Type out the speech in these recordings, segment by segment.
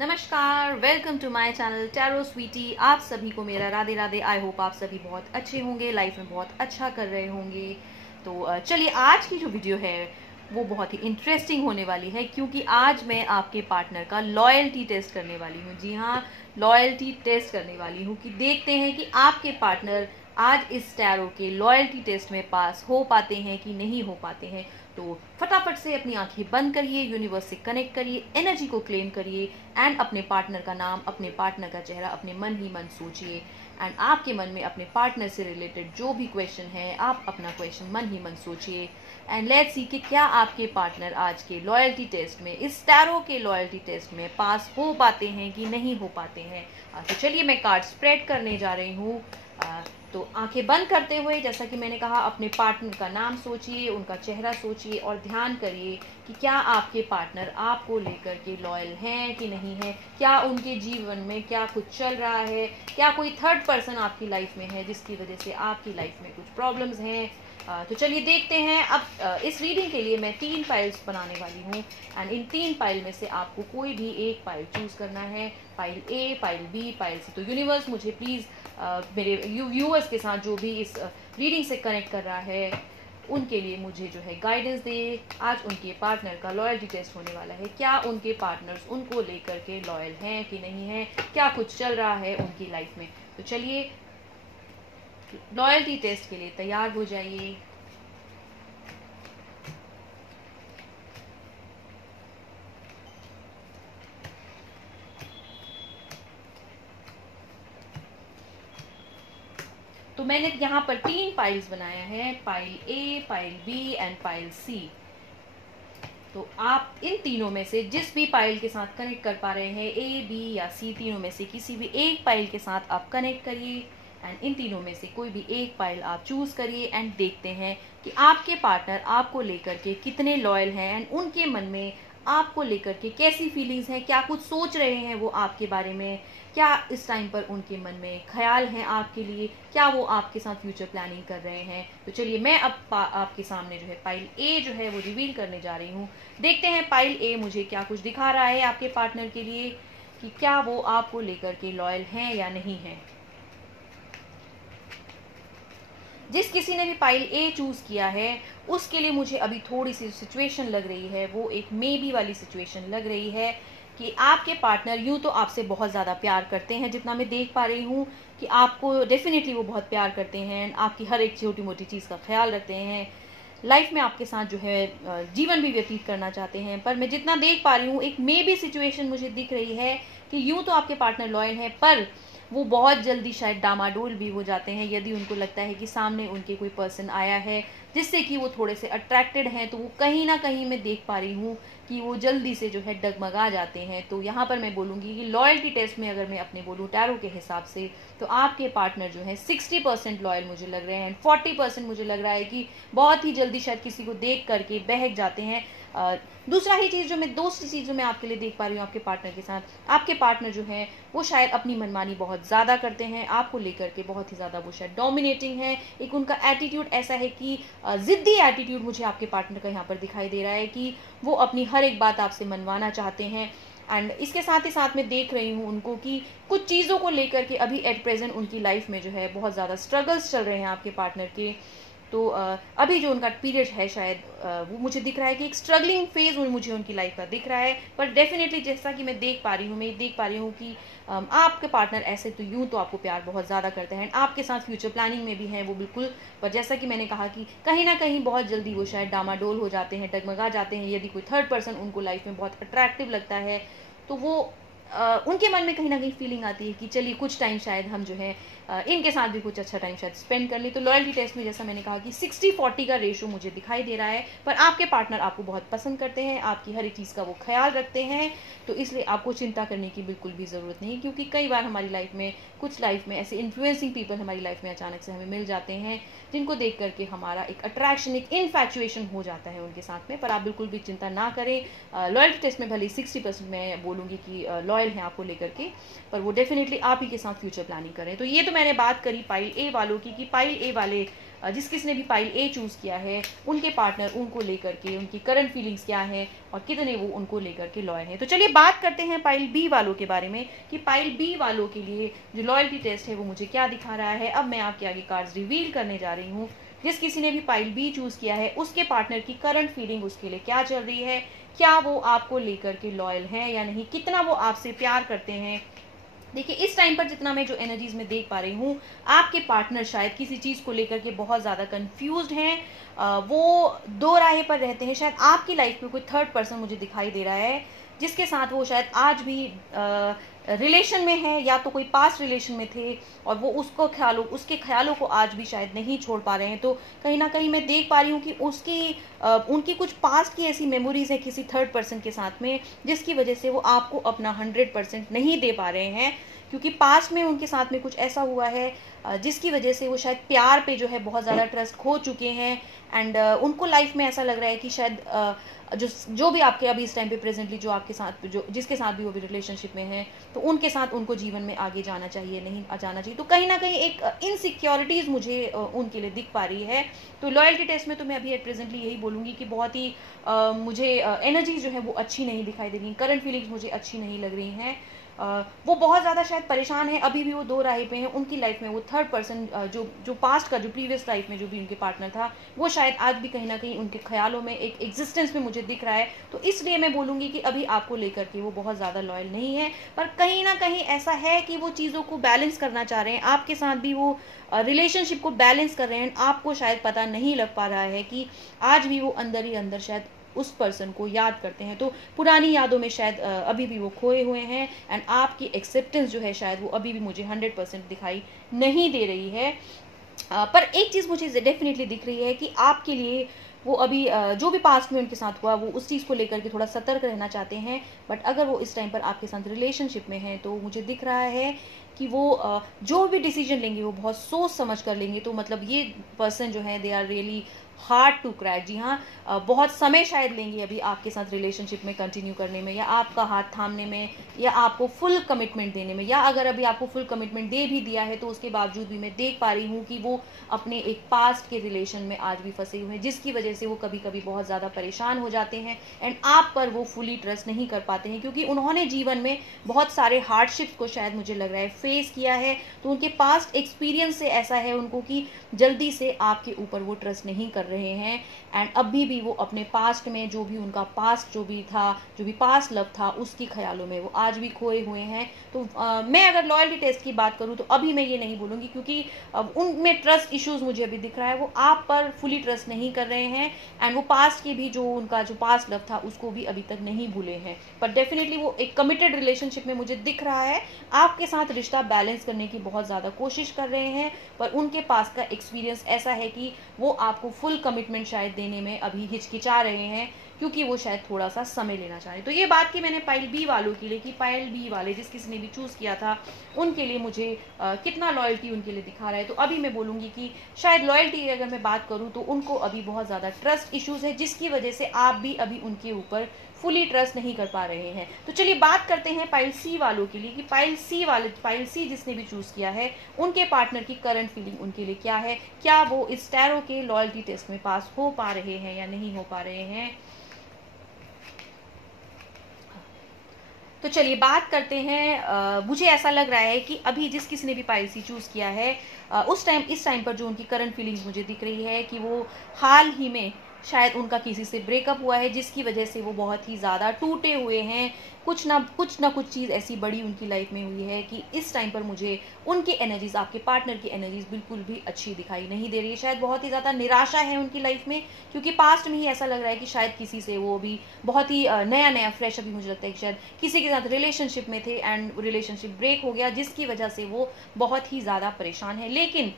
नमस्कार, welcome to my channel Tarot Sweety. आप सभी को मेरा राधे राधे। आई होप आप सभी बहुत अच्छे होंगे, लाइफ में बहुत अच्छा कर रहे होंगे। तो चलिए, आज की जो वीडियो है वो बहुत ही इंटरेस्टिंग होने वाली है, क्योंकि आज मैं आपके पार्टनर का लॉयल्टी टेस्ट करने वाली हूँ। जी हाँ, लॉयल्टी टेस्ट करने वाली हूँ कि देखते हैं कि आपके पार्टनर आज इस टैरो के लॉयल्टी टेस्ट में पास हो पाते हैं कि नहीं हो पाते हैं। तो फटाफट से अपनी आंखें बंद करिए, यूनिवर्स से कनेक्ट करिए, एनर्जी को क्लेम करिए एंड अपने पार्टनर का नाम, अपने पार्टनर का चेहरा अपने मन ही मन सोचिए। एंड आपके मन में अपने पार्टनर से रिलेटेड जो भी क्वेश्चन है, आप अपना क्वेश्चन मन ही मन सोचिए। एंड लेट्स सी कि क्या आपके पार्टनर आज के लॉयल्टी टेस्ट में, इस टैरो के लॉयल्टी टेस्ट में पास हो पाते हैं कि नहीं हो पाते हैं। तो चलिए, मैं कार्ड स्प्रेड करने जा रही हूँ। तो आंखें बंद करते हुए, जैसा कि मैंने कहा, अपने पार्टनर का नाम सोचिए, उनका चेहरा सोचिए और ध्यान करिए कि क्या आपके पार्टनर आपको लेकर के लॉयल हैं कि नहीं है। क्या उनके जीवन में क्या कुछ चल रहा है, क्या कोई थर्ड पर्सन आपकी लाइफ में है जिसकी वजह से आपकी लाइफ में कुछ प्रॉब्लम्स हैं। तो चलिए देखते हैं। अब इस रीडिंग के लिए मैं 3 पाइल्स बनाने वाली हूँ एंड इन 3 पाइल में से आपको कोई भी एक पाइल चूज करना है। Pile A, pile B, pile C. तो यूनिवर्स मुझे प्लीज मेरे व्यूअर्स के साथ जो भी इस रीडिंग से कनेक्ट कर रहा है उनके लिए मुझे जो है गाइडेंस दे। आज उनके पार्टनर का लॉयल्टी टेस्ट होने वाला है। क्या उनके पार्टनर्स उनको लेकर के लॉयल हैं कि नहीं है, क्या कुछ चल रहा है उनकी लाइफ में। तो चलिए, लॉयल्टी टेस्ट के लिए तैयार हो जाइए। तो मैंने यहाँ पर 3 पाइल्स बनाया है, pile A, pile B and pile C. तो आप इन तीनों में से जिस भी पाइल के साथ कनेक्ट कर पा रहे हैं, ए, बी या सी, तीनों में से किसी भी एक पाइल के साथ आप कनेक्ट करिए एंड इन तीनों में से कोई भी एक पाइल आप चूज करिए एंड देखते हैं कि आपके पार्टनर आपको लेकर के कितने लॉयल हैं एंड उनके मन में आपको लेकर के कैसी फीलिंग्स हैं, क्या कुछ सोच रहे हैं वो आपके बारे में, क्या इस टाइम पर उनके मन में ख्याल हैं आपके लिए, क्या वो आपके साथ फ्यूचर प्लानिंग कर रहे हैं। तो चलिए, मैं अब आपके सामने जो है पाइल ए जो है वो रिवील करने जा रही हूँ। देखते हैं पाइल ए मुझे क्या कुछ दिखा रहा है आपके पार्टनर के लिए, कि क्या वो आपको लेकर के लॉयल हैं या नहीं है। जिस किसी ने भी पाइल ए चूज किया है उसके लिए मुझे अभी थोड़ी सी सिचुएशन लग रही है, वो एक मे बी वाली सिचुएशन लग रही है कि आपके पार्टनर यूं तो आपसे बहुत ज़्यादा प्यार करते हैं, जितना मैं देख पा रही हूँ कि आपको डेफिनेटली वो बहुत प्यार करते हैं, आपकी हर एक छोटी मोटी चीज़ का ख्याल रखते हैं, लाइफ में आपके साथ जो है जीवन भी व्यतीत करना चाहते हैं। पर मैं जितना देख पा रही हूँ, एक मे बी सिचुएशन मुझे दिख रही है कि यूं तो आपके पार्टनर लॉयल है, पर वो बहुत जल्दी शायद डामाडोल भी हो जाते हैं यदि उनको लगता है कि सामने उनके कोई पर्सन आया है जिससे कि वो थोड़े से अट्रैक्टेड हैं। तो वो कहीं ना कहीं मैं देख पा रही हूँ कि वो जल्दी से जो है डगमगा जाते हैं। तो यहाँ पर मैं बोलूँगी कि लॉयल्टी टेस्ट में अगर मैं अपने बोलूँ टैरो के हिसाब से, तो आपके पार्टनर जो है 60% लॉयल मुझे लग रहे हैं एंड 40% मुझे लग रहा है कि बहुत ही जल्दी शायद किसी को देख करके बहक जाते हैं। दूसरी चीज़ जो मैं आपके लिए देख पा रही हूँ आपके पार्टनर के साथ, आपके पार्टनर जो है वो शायद अपनी मनमानी बहुत ज़्यादा करते हैं, आपको लेकर के बहुत ही ज़्यादा वो शायद डोमिनेटिंग है। एक उनका एटीट्यूड ऐसा है कि ज़िद्दी एटीट्यूड मुझे आपके पार्टनर का यहाँ पर दिखाई दे रहा है कि वो अपनी हर एक बात आपसे मनवाना चाहते हैं। एंड इसके साथ ही साथ मैं देख रही हूँ उनको कि कुछ चीज़ों को लेकर के अभी एट प्रेजेंट उनकी लाइफ में जो है बहुत ज़्यादा स्ट्रगल्स चल रहे हैं आपके पार्टनर के। तो अभी जो उनका पीरियड है शायद वो मुझे दिख रहा है कि एक स्ट्रगलिंग फेज मुझे उनकी लाइफ का दिख रहा है। पर डेफिनेटली जैसा कि मैं देख पा रही हूँ कि आपके पार्टनर ऐसे तो यूं तो आपको प्यार बहुत ज़्यादा करते हैं, आपके साथ फ्यूचर प्लानिंग में भी हैं वो बिल्कुल। पर जैसा कि मैंने कहा कि कहीं ना कहीं बहुत जल्दी वो शायद डामाडोल हो जाते हैं, डगमगा जाते हैं यदि कोई थर्ड पर्सन उनको लाइफ में बहुत अट्रैक्टिव लगता है। तो वो उनके मन में कहीं ना कहीं फीलिंग आती है कि चलिए कुछ टाइम शायद हम जो है इनके साथ भी कुछ अच्छा टाइम शायद स्पेंड कर ले। तो लॉयल्टी टेस्ट में जैसा मैंने कहा कि 60-40 का रेशो मुझे दिखाई दे रहा है। पर आपके पार्टनर आपको बहुत पसंद करते हैं, आपकी हर एक चीज़ का वो ख्याल रखते हैं। तो इसलिए आपको चिंता करने की बिल्कुल भी ज़रूरत नहीं, क्योंकि कई बार हमारी लाइफ में ऐसे इन्फ्लुएंसिंग पीपल हमारी लाइफ में अचानक से हमें मिल जाते हैं जिनको देख करके हमारा एक अट्रैक्शन, एक इनफैक्चुएशन हो जाता है उनके साथ में। पर आप बिल्कुल भी चिंता ना करें। लॉयल्टी टेस्ट में भले 60% मैं बोलूँगी कि लॉयल लॉयल हैं आपको लेकर के, पर वो डेफिनेटली आप ही के साथ फ्यूचर प्लानिंग करें। तो ये तो मैंने बात करी पाइल ए वालों की कि पाइल ए वाले जिस किसने भी पाइल ए चूज़ किया है उनके पार्टनर उनको लेकर के उनकी करंट फीलिंग्स क्या है और कितने वो उनको लेकर के लॉयल हैं। तो चलिए बात करते हैं पाइल बी वालों के बारे में कि पाइल बी वालों के लिए जो लॉयल्टी टेस्ट है वो मुझे क्या दिखा रहा है। अब मैं आपके आगे कार्ड्स रिवील करने जा रही हूँ। जिस किसी ने भी पाइल बी चूज़ किया है उसके पार्टनर की करंट फीलिंग उसके लिए क्या चल रही है, क्या वो आपको लेकर के लॉयल हैं या नहीं, कितना वो आपसे प्यार करते हैं। देखिए इस टाइम पर जितना मैं जो एनर्जीज में देख पा रही हूँ, आपके पार्टनर शायद किसी चीज़ को लेकर के बहुत ज़्यादा कंफ्यूज्ड हैं, वो दो राहे पर रहते हैं। शायद आपकी लाइफ में कोई थर्ड पर्सन मुझे दिखाई दे रहा है जिसके साथ वो शायद आज भी रिलेशन में है, या तो कोई पास्ट रिलेशन में थे और वो उसके ख्यालों को आज भी शायद नहीं छोड़ पा रहे हैं। तो कहीं ना कहीं मैं देख पा रही हूँ कि उनकी कुछ पास्ट की ऐसी मेमोरीज है किसी थर्ड पर्सन के साथ में जिसकी वजह से वो आपको अपना 100% नहीं दे पा रहे हैं, क्योंकि पास्ट में उनके साथ में कुछ ऐसा हुआ है जिसकी वजह से वो शायद प्यार पे जो है बहुत ज़्यादा ट्रस्ट खो चुके हैं। एंड उनको लाइफ में ऐसा लग रहा है कि शायद जो भी आपके अभी इस टाइम पे प्रेजेंटली जो आपके साथ जो जिसके साथ भी वो भी रिलेशनशिप में है, तो उनके साथ उनको जीवन में आगे जाना चाहिए, नहीं जाना चाहिए। तो कहीं ना कहीं एक इनसिक्योरिटीज़ मुझे उनके लिए दिख पा रही है। तो लॉयल्टी टेस्ट में तो मैं अभी प्रेजेंटली यही बोलूँगी कि बहुत ही मुझे एनर्जीज जो है वो अच्छी नहीं दिखाई दे रही, करंट फीलिंग्स मुझे अच्छी नहीं लग रही हैं। वो बहुत ज़्यादा शायद परेशान है, अभी भी वो दो राह पे हैं। उनकी लाइफ में वो थर्ड पर्सन जो पास्ट का जो प्रीवियस लाइफ में जो भी उनके पार्टनर था वो शायद आज भी कहीं ना कहीं उनके ख्यालों में एक एग्जिस्टेंस में मुझे दिख रहा है। तो इसलिए मैं बोलूँगी कि अभी आपको लेकर के वो बहुत ज़्यादा लॉयल नहीं है, पर कहीं ना कहीं ऐसा है कि वो चीज़ों को बैलेंस करना चाह रहे हैं, आपके साथ भी वो रिलेशनशिप को बैलेंस कर रहे हैं। आपको शायद पता नहीं लग पा रहा है कि आज भी वो अंदर ही अंदर शायद उस पर्सन को याद करते हैं। तो पुरानी यादों में शायद अभी भी वो खोए हुए हैं। एंड आपकी एक्सेप्टेंस जो है शायद वो अभी भी मुझे 100% दिखाई नहीं दे रही है। पर एक चीज़ मुझे डेफिनेटली दिख रही है कि आपके लिए वो अभी जो भी पास्ट में उनके साथ हुआ वो उस चीज़ को लेकर के थोड़ा सतर्क रहना चाहते हैं। बट अगर वो इस टाइम पर आपके साथ रिलेशनशिप में हैं तो मुझे दिख रहा है कि वो जो भी डिसीजन लेंगे वो बहुत सोच समझ कर लेंगे। तो मतलब ये पर्सन जो है they are really hard to crack. जी हाँ, बहुत समय शायद लेंगे अभी आपके साथ रिलेशनशिप में कंटिन्यू करने में, या आपका हाथ थामने में, या आपको फुल कमिटमेंट देने में। या अगर अभी आपको फुल कमिटमेंट दे भी दिया है तो उसके बावजूद भी मैं देख पा रही हूँ कि वो अपने एक पास्ट के रिलेशन में आज भी फंसे हुए हैं, जिसकी वजह से वो कभी कभी बहुत ज़्यादा परेशान हो जाते हैं एंड आप पर वो फुली ट्रस्ट नहीं कर पाते हैं, क्योंकि उन्होंने जीवन में बहुत सारे हार्डशिप्स को शायद मुझे लग रहा है फेस किया है। तो उनके पास्ट एक्सपीरियंस से ऐसा है उनको कि जल्दी से आपके ऊपर वो ट्रस्ट नहीं कर रहे हैं। एंड अभी भी वो अपने पास्ट में जो भी उनका पास्ट जो भी था, जो भी पास्ट लव था, उसकी ख्यालों में वो आज भी खोए हुए हैं। तो मैं अगर लॉयल्टी टेस्ट की बात करूँ तो अभी मैं ये नहीं बोलूँगी, क्योंकि उनमें ट्रस्ट इश्यूज मुझे अभी दिख रहा है, वो आप पर फुली ट्रस्ट नहीं कर रहे हैं। एंड वो पास्ट की भी जो उनका जो पास्ट लव था उसको भी अभी तक नहीं भूले हैं। पर डेफिनेटली वो एक कमिटेड रिलेशनशिप में मुझे दिख रहा है, आपके साथ रिश्ता बैलेंस करने की बहुत ज़्यादा कोशिश कर रहे हैं। पर उनके पास का एक्सपीरियंस ऐसा है कि वो आपको फुल कमिटमेंट शायद देने में अभी हिचकिचा रहे हैं, क्योंकि वो शायद थोड़ा सा समय लेना चाह रहे हैं। तो ये बात की मैंने पाइल बी वालों के लिए कि पाइल बी वाले जिस किसी ने भी चूज़ किया था उनके लिए मुझे कितना लॉयल्टी उनके लिए दिखा रहा है। तो अभी मैं बोलूँगी कि शायद लॉयल्टी की अगर मैं बात करूँ तो उनको अभी बहुत ज़्यादा ट्रस्ट इश्यूज़ है, जिसकी वजह से आप भी अभी उनके ऊपर फुली ट्रस्ट नहीं कर पा रहे हैं। तो चलिए बात करते हैं पाइल सी वालों के लिए कि पाइल सी जिसने भी चूज़ किया है उनके पार्टनर की करंट फीलिंग उनके लिए क्या है, क्या वो इस टैरो के लॉयल्टी टेस्ट में पास हो पा रहे हैं या नहीं हो पा रहे हैं। तो चलिए बात करते हैं। मुझे ऐसा लग रहा है कि अभी जिस किसी ने भी पाइल सी चूज़ किया है इस टाइम पर जो उनकी करंट फीलिंग्स मुझे दिख रही है कि वो हाल ही में शायद उनका किसी से ब्रेकअप हुआ है, जिसकी वजह से वो बहुत ही ज़्यादा टूटे हुए हैं। कुछ ना कुछ चीज़ ऐसी बड़ी उनकी लाइफ में हुई है कि इस टाइम पर मुझे उनकी एनर्जीज, आपके पार्टनर की एनर्जीज बिल्कुल भी अच्छी दिखाई नहीं दे रही है। शायद बहुत ही ज़्यादा निराशा है उनकी लाइफ में, क्योंकि पास्ट में ही ऐसा लग रहा है कि शायद किसी से वो भी बहुत ही नया फ्रेश, अभी मुझे लगता है कि शायद किसी के साथ रिलेशनशिप में थे एंड रिलेशनशिप ब्रेक हो गया, जिसकी वजह से वो बहुत ही ज़्यादा परेशान है। लेकिन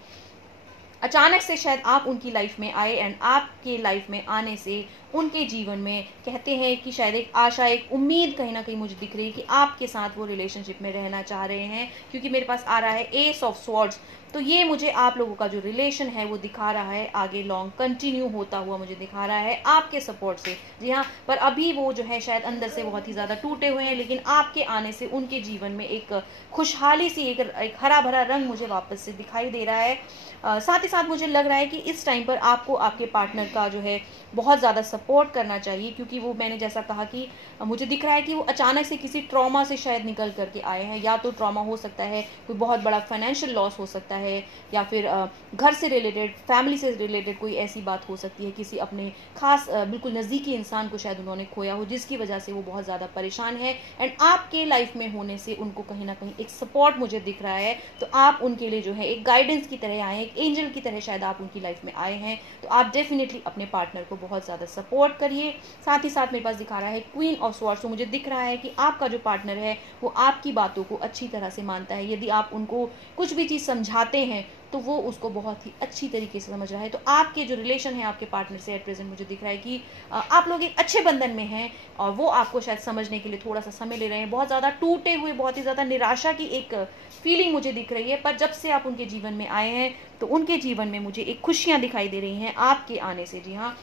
अचानक से शायद आप उनकी लाइफ में आए एंड आपके लाइफ में आने से उनके जीवन में कहते हैं कि शायद एक आशा, एक उम्मीद कहीं ना कहीं मुझे दिख रही है कि आपके साथ वो रिलेशनशिप में रहना चाह रहे हैं, क्योंकि मेरे पास आ रहा है एस ऑफ स्वॉर्ड्स। तो ये मुझे आप लोगों का जो रिलेशन है वो दिखा रहा है आगे लॉन्ग कंटिन्यू होता हुआ मुझे दिखा रहा है आपके सपोर्ट से। जी हाँ, पर अभी वो जो है शायद अंदर से बहुत ही ज़्यादा टूटे हुए हैं, लेकिन आपके आने से उनके जीवन में एक खुशहाली सी, एक हरा भरा रंग मुझे वापस से दिखाई दे रहा है। साथ ही साथ मुझे लग रहा है कि इस टाइम पर आपको आपके पार्टनर का जो है बहुत ज़्यादा सपोर्ट करना चाहिए, क्योंकि वो मैंने जैसा कहा कि मुझे दिख रहा है कि वो अचानक से किसी ट्रॉमा से शायद निकल करके आए हैं। या तो ट्रॉमा हो सकता है, कोई बहुत बड़ा फाइनेंशियल लॉस हो सकता है, या फिर घर से रिलेटेड, फैमिली से रिलेटेड कोई ऐसी बात हो सकती है, किसी अपने खास बिल्कुल नज़दीकी इंसान को शायद उन्होंने खोया हो, जिसकी वजह से वो बहुत ज़्यादा परेशान है। एंड आपके लाइफ में होने से उनको कहीं ना कहीं एक सपोर्ट मुझे दिख रहा है। तो आप उनके लिए जो है एक गाइडेंस की तरह आए, एक एंजल की तरह शायद आप उनकी लाइफ में आए हैं। तो आप डेफिनेटली अपने पार्टनर को बहुत ज़्यादा सपोर्ट करिए। साथ ही साथ मेरे पास दिखा रहा है क्वीन ऑफ स्वॉर्ड्स। तो मुझे दिख रहा है कि आपका जो पार्टनर है वो आपकी बातों को अच्छी तरह से मानता है। यदि आप उनको कुछ भी चीज़ समझाते हैं तो वो उसको बहुत ही अच्छी तरीके से समझ रहा है। तो आपके जो रिलेशन है आपके पार्टनर से एट प्रेजेंट मुझे दिख रहा है कि आप लोग एक अच्छे बंधन में हैं, और वो आपको शायद समझने के लिए थोड़ा सा समय ले रहे हैं। बहुत ज़्यादा टूटे हुए, बहुत ही ज़्यादा निराशा की एक फीलिंग मुझे दिख रही है, पर जब से आप उनके जीवन में आए हैं तो उनके जीवन में मुझे एक खुशियाँ दिखाई दे रही हैं आपके आने से। जी हाँ,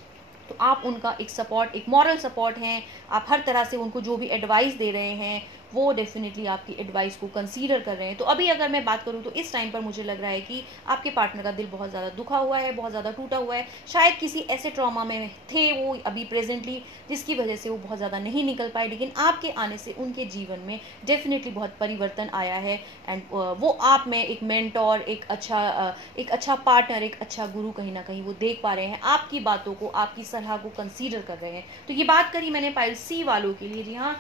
तो आप उनका एक सपोर्ट, एक मॉरल सपोर्ट हैं। आप हर तरह से उनको जो भी एडवाइस दे रहे हैं वो डेफिनेटली आपकी एडवाइस को कंसीडर कर रहे हैं। तो अभी अगर मैं बात करूं तो इस टाइम पर मुझे लग रहा है कि आपके पार्टनर का दिल बहुत ज़्यादा दुखा हुआ है, बहुत ज़्यादा टूटा हुआ है। शायद किसी ऐसे ट्रॉमा में थे वो अभी प्रेजेंटली, जिसकी वजह से वो बहुत ज़्यादा नहीं निकल पाए, लेकिन आपके आने से उनके जीवन में डेफिनेटली बहुत परिवर्तन आया है। एंड वो आप में एक मेंटोर, एक अच्छा पार्टनर, एक अच्छा गुरु कहीं ना कहीं वो देख पा रहे हैं। आपकी बातों को, आपकी सलाह को कंसीडर कर रहे हैं। तो ये बात करी मैंने पाइल सी वालों के लिए। जी हाँ,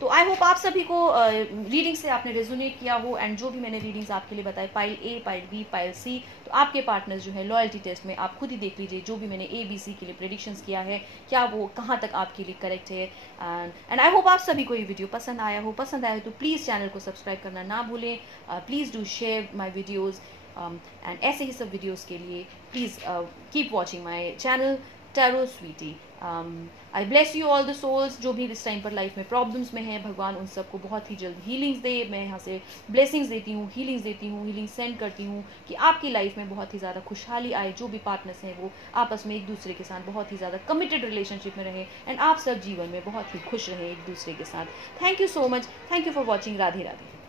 तो आई होप आप सभी को रीडिंग से आपने रेजोनेट किया हो। एंड जो भी मैंने रीडिंग्स आपके लिए बताए, pile A, pile B, pile C, तो आपके पार्टनर्स जो है लॉयल्टी टेस्ट में आप खुद ही देख लीजिए जो भी मैंने ए बी सी के लिए प्रेडिक्शंस किया है, क्या वो कहाँ तक आपके लिए करेक्ट है। एंड आई होप आप सभी को ये वीडियो पसंद आया हो। पसंद आया हो तो प्लीज़ चैनल को सब्सक्राइब करना ना भूलें। Please do share my videos, and ऐसे ही सब वीडियोज़ के लिए please keep watching my channel Tarot Sweety. I bless you all the souls. जो भी इस टाइम पर लाइफ में प्रॉब्लम्स में हैं, भगवान उन सबको बहुत ही जल्द हीलिंग्स दे। मैं यहाँ से ब्लेसिंग्स देती हूँ, हीलिंग्स देती हूँ, हीलिंग सेंड करती हूँ कि आपकी लाइफ में बहुत ही ज़्यादा खुशहाली आए। जो भी पार्टनर्स हैं वो आपस में एक दूसरे के साथ बहुत ही ज़्यादा कमिटेड रिलेशनशिप में रहें, एंड आप सब जीवन में बहुत ही खुश रहें एक दूसरे के साथ। Thank you so much. Thank you for watching. Radhe Radhe.